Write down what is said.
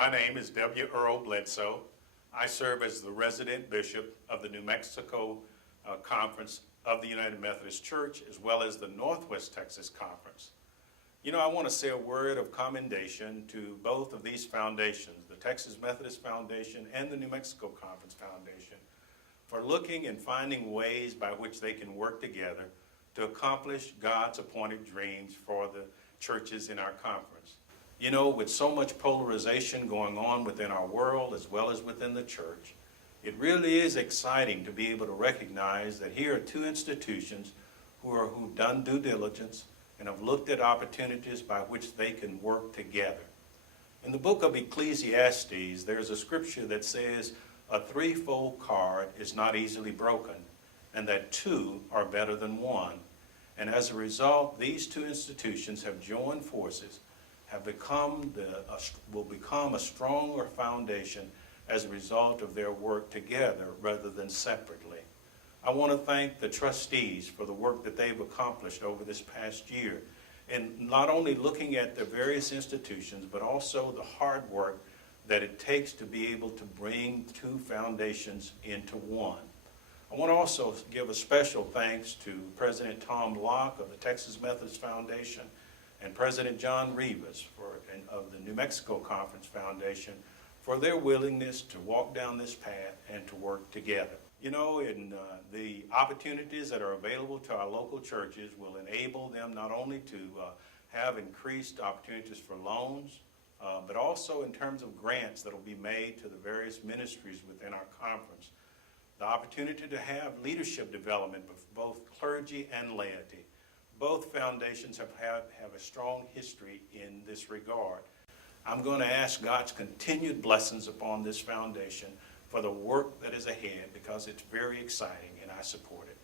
My name is W. Earl Bledsoe. I serve as the resident bishop of the New Mexico Conference of the United Methodist Church, as well as the Northwest Texas Conference. You know, I want to say a word of commendation to both of these foundations, the Texas Methodist Foundation and the New Mexico Conference Foundation, for looking and finding ways by which they can work together to accomplish God's appointed dreams for the churches in our conference. You know, with so much polarization going on within our world as well as within the church, it really is exciting to be able to recognize that here are two institutions who've done due diligence and have looked at opportunities by which they can work together. In the book of Ecclesiastes, there's a scripture that says, "A threefold cord is not easily broken, and that two are better than one." And as a result, these two institutions have joined forces, will become a stronger foundation as a result of their work together rather than separately. I want to thank the trustees for the work that they've accomplished over this past year, and not only looking at the various institutions, but also the hard work that it takes to be able to bring two foundations into one. I want to also give a special thanks to President Tom Locke of the Texas Methodist Foundation and President John Rivas of the New Mexico Conference Foundation for their willingness to walk down this path and to work together. You know, the opportunities that are available to our local churches will enable them not only to have increased opportunities for loans, but also in terms of grants that will be made to the various ministries within our conference. The opportunity to have leadership development with both clergy and laity. Both foundations have a strong history in this regard. I'm going to ask God's continued blessings upon this foundation for the work that is ahead, because it's very exciting and I support it.